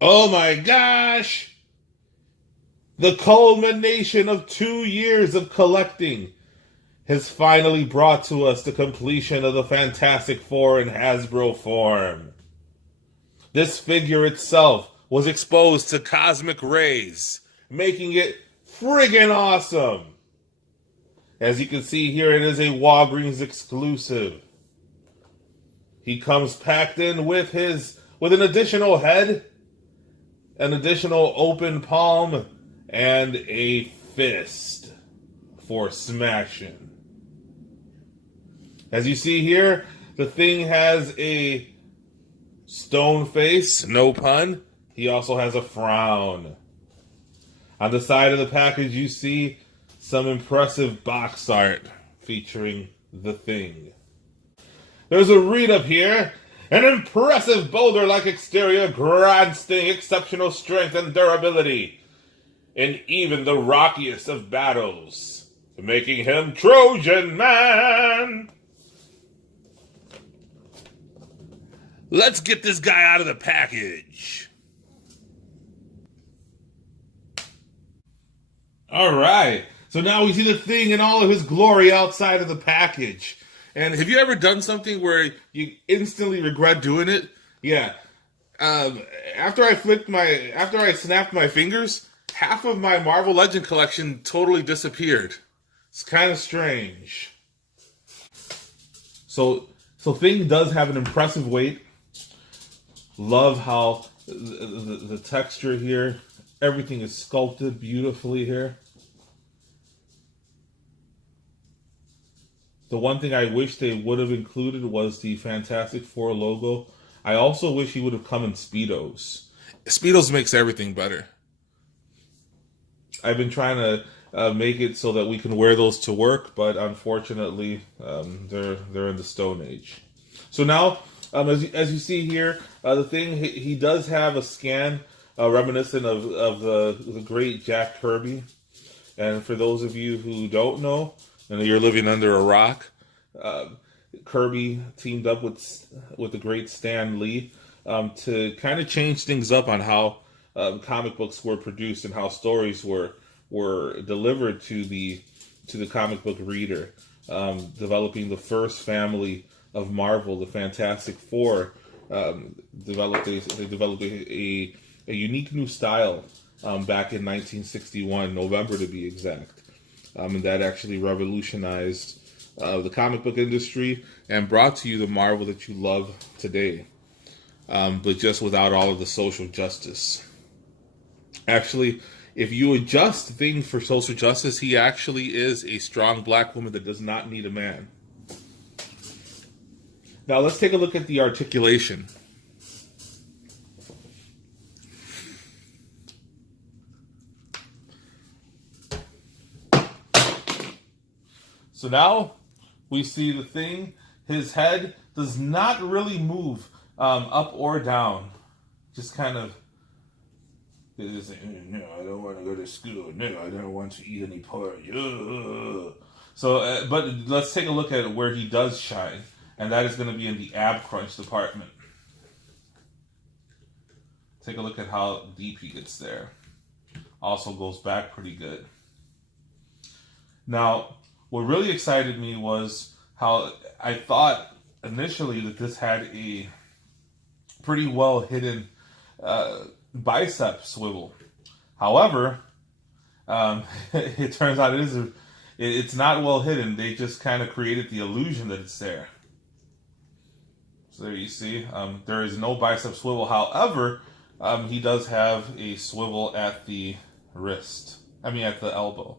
Oh my gosh! The culmination of 2 years of collecting has finally brought to us the completion of the Fantastic Four in Hasbro form. This figure itself was exposed to cosmic rays, making it friggin' awesome. As you can see here, it is a Walgreens exclusive. He comes packed in with an additional head, an additional open palm, and a fist for smashing. As you see here, the thing has a stone face, no pun. He also has a frown. On the side of the package, you see some impressive box art featuring the thing. There's a read up here. An impressive boulder-like exterior, grand sting, exceptional strength and durability in even the rockiest of battles, making him Trojan Man. Let's get this guy out of the package. All right. So now we see the thing in all of his glory outside of the package. And have you ever done something where you instantly regret doing it? Yeah. After I snapped my fingers, half of my Marvel Legend collection totally disappeared. It's kind of strange. So Thing does have an impressive weight. Love how the texture here, everything is sculpted beautifully here. The one thing I wish they would have included was the Fantastic Four logo. I also wish he would have come in Speedos. Speedos makes everything better. I've been trying to make it so that we can wear those to work, but unfortunately, they're in the Stone Age. So now, as you see here, the thing he does have a scan reminiscent of the great Jack Kirby. And for those of you who don't know, and you're living under a rock, Kirby teamed up with the great Stan Lee to kind of change things up on how comic books were produced and how stories were delivered to the comic book reader, developing the first family of Marvel, the Fantastic Four. They developed a unique new style back in 1961, November to be exact. And that actually revolutionized the comic book industry and brought to you the Marvel that you love today, but just without all of the social justice. Actually, if you adjust things for social justice, he actually is a strong black woman that does not need a man. Now let's take a look at the articulation. So now we see the thing. His head does not really move up or down. Just kind of. No, I don't want to go to school. No, I don't want to eat any porridge. So, but let's take a look at where he does shine, and that is going to be in the ab crunch department. Take a look at how deep he gets there. Also goes back pretty good. Now, what really excited me was how I thought initially that this had a pretty well hidden bicep swivel. However, it turns out it's not well hidden. They just kind of created the illusion that it's there. So there you see, there is no bicep swivel. However, he does have a swivel at the wrist. At the elbow.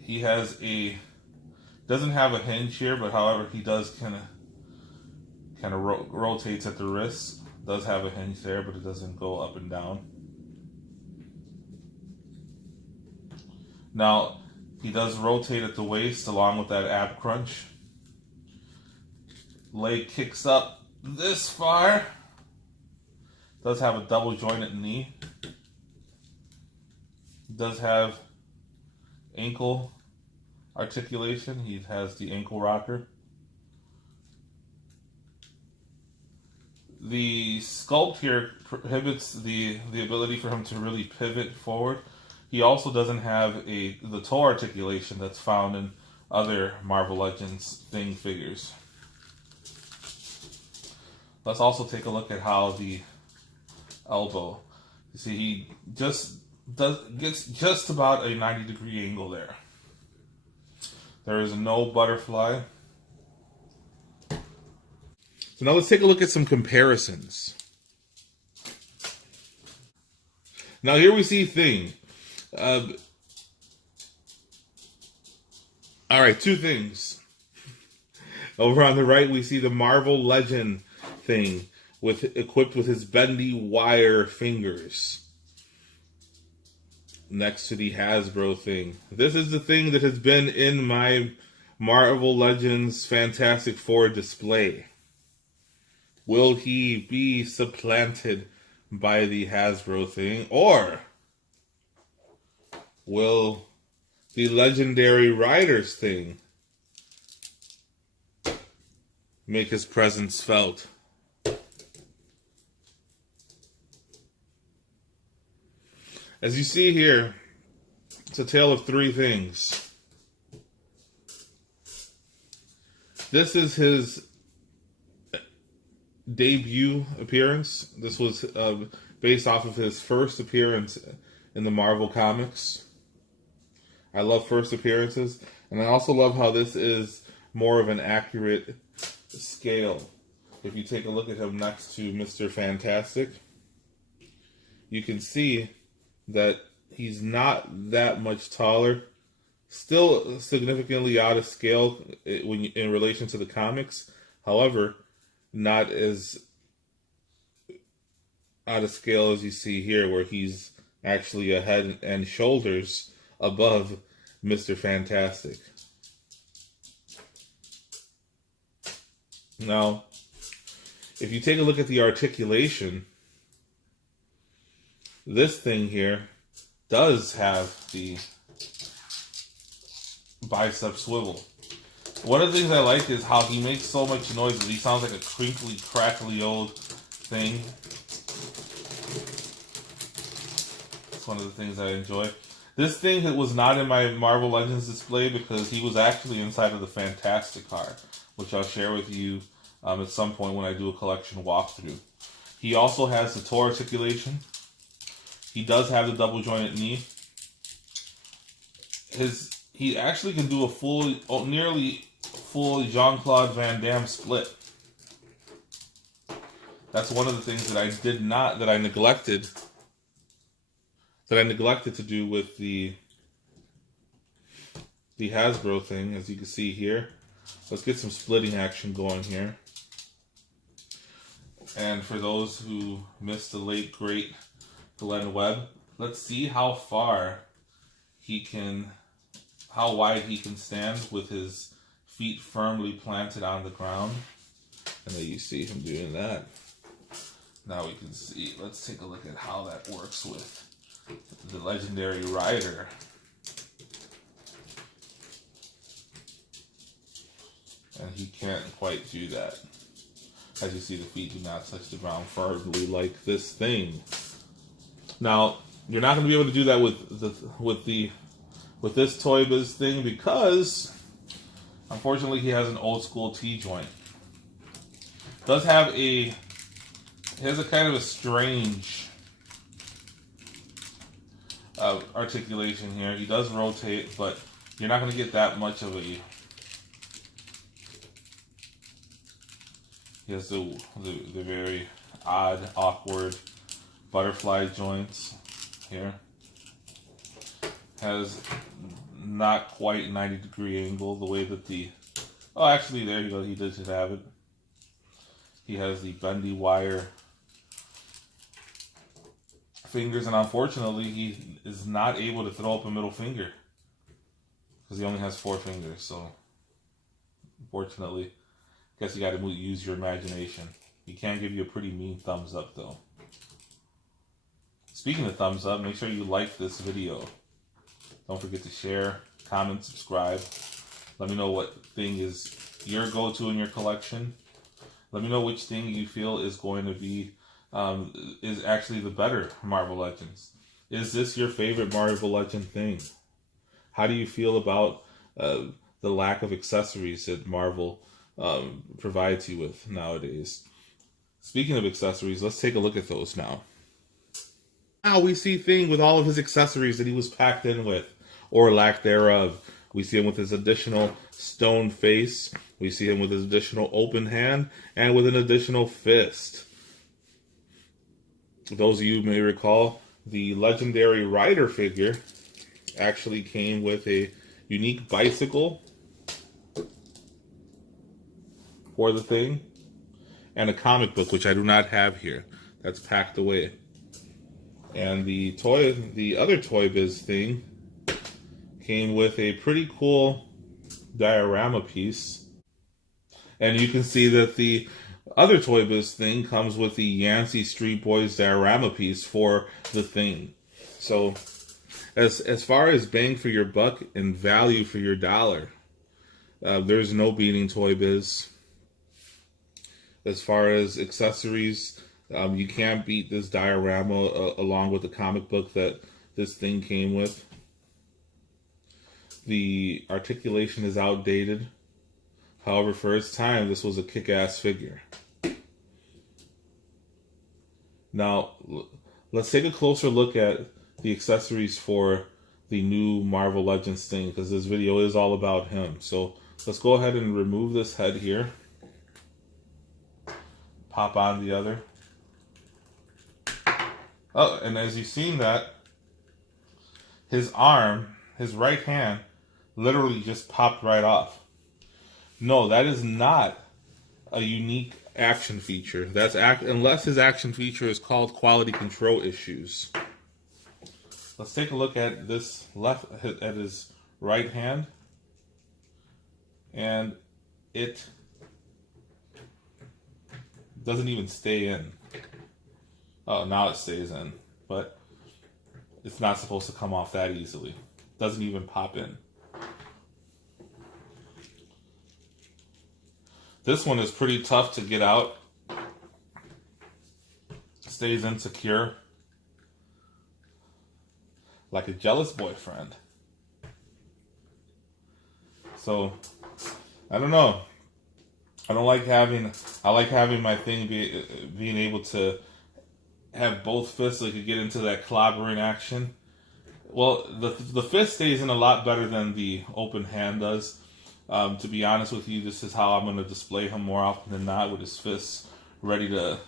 He doesn't have a hinge here, but however, he does kind of rotates at the wrist. Does have a hinge there, but it doesn't go up and down. Now, he does rotate at the waist along with that ab crunch. Leg kicks up this far. Does have a double jointed knee. Does have ankle articulation. He has the ankle rocker. The sculpt here prohibits the ability for him to really pivot forward. He also doesn't have the toe articulation that's found in other Marvel Legends Thing figures. Let's also take a look at how the elbow. You see, he gets just about a 90-degree angle there. There is no butterfly. So now let's take a look at some comparisons. Now here we see Thing. All right, two things. Over on the right, we see the Marvel Legend Thing equipped with his bendy wire fingers. Next to the Hasbro Thing. This is the Thing that has been in my Marvel Legends Fantastic Four display. Will he be supplanted by the Hasbro Thing, or will the Legendary Riders Thing make his presence felt? As you see here, it's a tale of three things. This is his debut appearance. This was based off of his first appearance in the Marvel Comics. I love first appearances, and I also love how this is more of an accurate scale. If you take a look at him next to Mr. Fantastic, you can see that he's not that much taller. Still significantly out of scale in relation to the comics. However, not as out of scale as you see here, where he's actually a head and shoulders above Mr. Fantastic. Now, if you take a look at the articulation, this thing here does have the bicep swivel. One of the things I like is how he makes so much noise that he sounds like a crinkly, crackly old thing. It's one of the things I enjoy. This thing was not in my Marvel Legends display because he was actually inside of the Fantastic car, which I'll share with you at some point when I do a collection walkthrough. He also has the toe articulation. He does have the double jointed knee. He actually can do a nearly full Jean-Claude Van Damme split. That's one of the things that I neglected to do with the Hasbro thing, as you can see here. Let's get some splitting action going here. And for those who missed the late great Glenn Webb, let's see how wide he can stand with his feet firmly planted on the ground. And there you see him doing that. Now we can see, let's take a look at how that works with the Legendary Rider. And he can't quite do that. As you see, the feet do not touch the ground firmly like this thing. Now, you're not going to be able to do that with this Toy Biz thing because, unfortunately, he has an old school T-joint. He has a kind of a strange articulation here. He does rotate, but you're not going to get that much of a... He has the very odd, awkward butterfly joints here. Has not quite 90-degree angle the way that oh, actually, there you go. He does have it. He has the bendy wire fingers, and unfortunately, he is not able to throw up a middle finger because he only has 4 fingers. So, unfortunately, I guess you got to use your imagination. He can give you a pretty mean thumbs up, though. Speaking of thumbs up, make sure you like this video. Don't forget to share, comment, subscribe. Let me know what thing is your go-to in your collection. Let me know which thing you feel is going to be is actually the better Marvel Legends. Is this your favorite Marvel Legend thing? How do you feel about the lack of accessories that Marvel provides you with nowadays? Speaking of accessories, let's take a look at those now. Now we see Thing with all of his accessories that he was packed in with, or lack thereof. We see him with his additional stone face. We see him with his additional open hand and with an additional fist. Those of you may recall, the legendary rider figure actually came with a unique bicycle for the Thing and a comic book, which I do not have here. That's packed away. And the other Toy Biz Thing came with a pretty cool diorama piece. And you can see that the other Toy Biz Thing comes with the Yancey Street Boys diorama piece for the Thing. So as far as bang for your buck and value for your dollar, there's no beating Toy Biz. As far as accessories, you can't beat this diorama along with the comic book that this Thing came with. The articulation is outdated. However, for its time, this was a kick-ass figure. Now, let's take a closer look at the accessories for the new Marvel Legends Thing, because this video is all about him. So let's go ahead and remove this head here. Pop on the other. Oh, and as you've seen that, his arm, his right hand, literally just popped right off. No, that is not a unique action feature. Unless his action feature is called quality control issues. Let's take a look at this at his right hand, and it doesn't even stay in. Oh, now it stays in, but it's not supposed to come off that easily. Doesn't even pop in. This one is pretty tough to get out. Stays insecure. Like a jealous boyfriend. So, I don't know. I like having my Thing being able to have both fists so you could get into that clobbering action. Well, the fist stays in a lot better than the open hand does. To be honest with you, this is how I'm going to display him more often than not, with his fists ready to,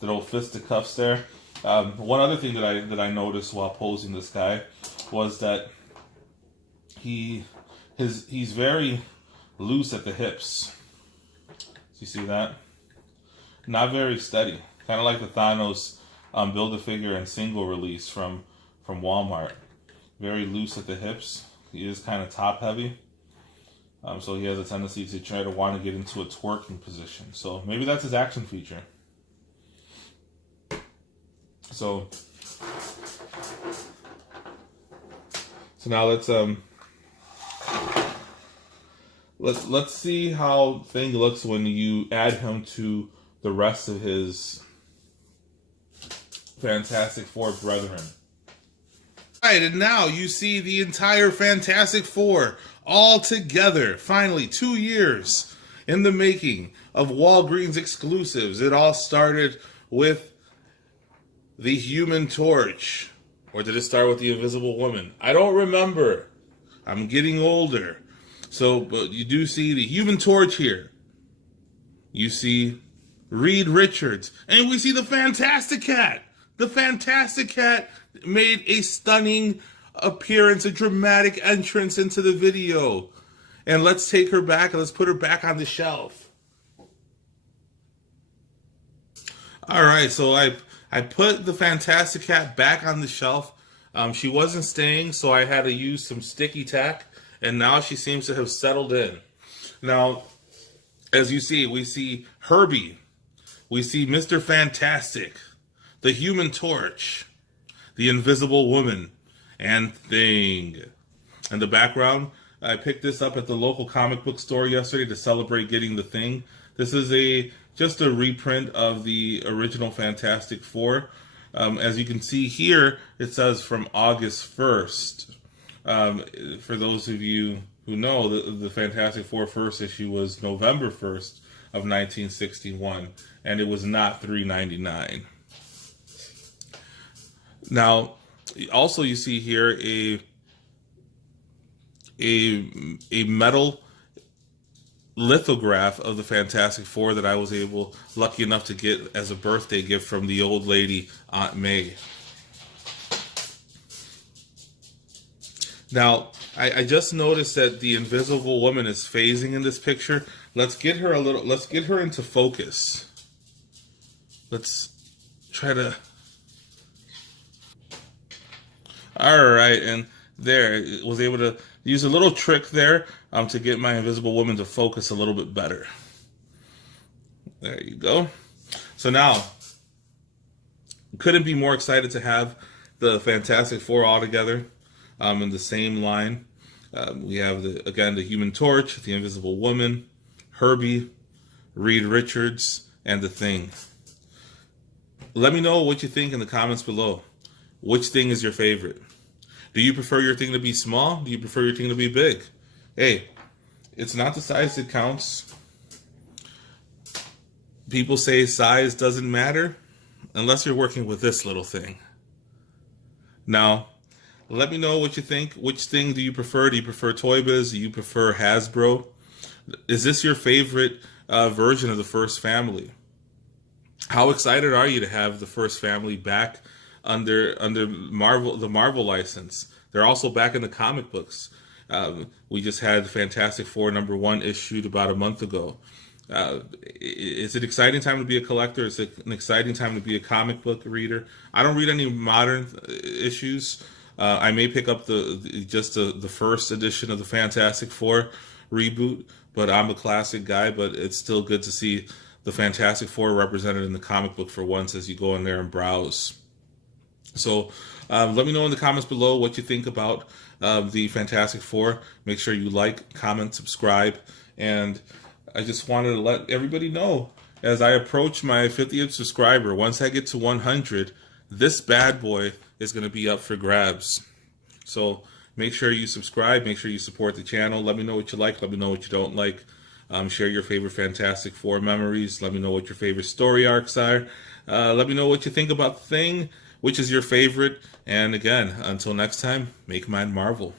the old fisticuffs there. One other thing that I noticed while posing this guy was that he's very loose at the hips. You see that? Not very steady. Kind of like the Thanos Build-A-Figure and single release from Walmart. Very loose at the hips. He is kind of top heavy. So he has a tendency to try to want to get into a twerking position. So maybe that's his action feature. So now let's see how Thing looks when you add him to the rest of his Fantastic Four brethren. Right, and now you see the entire Fantastic Four all together. Finally, 2 years in the making of Walgreens exclusives. It all started with the Human Torch. Or did it start with the Invisible Woman? I don't remember. I'm getting older. So, but you do see the Human Torch here. You see Reed Richards. And we see the Fantastic Cat. The Fantastic Cat made a stunning appearance, a dramatic entrance into the video. And let's take her back and let's put her back on the shelf. All right, so I put the Fantastic Cat back on the shelf. She wasn't staying, so I had to use some sticky tack, and now she seems to have settled in. Now, as you see, we see Herbie. We see Mr. Fantastic, the Human Torch, the Invisible Woman, and Thing. In the background, I picked this up at the local comic book store yesterday to celebrate getting the Thing. This is a just a reprint of the original Fantastic Four. As you can see here, it says from August 1st. For those of you who know, the Fantastic Four first issue was November 1st of 1961, and it was not $3.99. Now, also you see here a metal lithograph of the Fantastic Four that I was lucky enough to get as a birthday gift from the old lady, Aunt May. Now, I just noticed that the Invisible Woman is phasing in this picture. Let's get her into focus. Let's try to... Alright, and there, was able to use a little trick there to get my Invisible Woman to focus a little bit better. There you go. So now, couldn't be more excited to have the Fantastic Four all together in the same line. We have, the Human Torch, the Invisible Woman, Herbie, Reed Richards, and the Thing. Let me know what you think in the comments below. Which Thing is your favorite? Do you prefer your thing to be small? Do you prefer your thing to be big? Hey, it's not the size that counts. People say size doesn't matter unless you're working with this little thing. Now, let me know what you think. Which thing do you prefer? Do you prefer Toy Biz? Do you prefer Hasbro? Is this your favorite version of the First Family? How excited are you to have the First Family back under Marvel, the Marvel license? They're also back in the comic books. We just had Fantastic Four #1 issued about a month ago. It's an exciting time to be a collector. It's an exciting time to be a comic book reader. I don't read any modern issues. I may pick up the first edition of the Fantastic Four reboot, but I'm a classic guy. But it's still good to see the Fantastic Four represented in the comic book for once as you go in there and browse. So let me know in the comments below what you think about the Fantastic Four. Make sure you like, comment, subscribe, and I just wanted to let everybody know as I approach my 50th subscriber, once I get to 100, this bad boy is going to be up for grabs. So make sure you subscribe, make sure you support the channel. Let me know what you like, let me know what you don't like. Share your favorite Fantastic Four memories. Let me know what your favorite story arcs are. Let me know what you think about the Thing, which is your favorite. And again, until next time, make mine Marvel.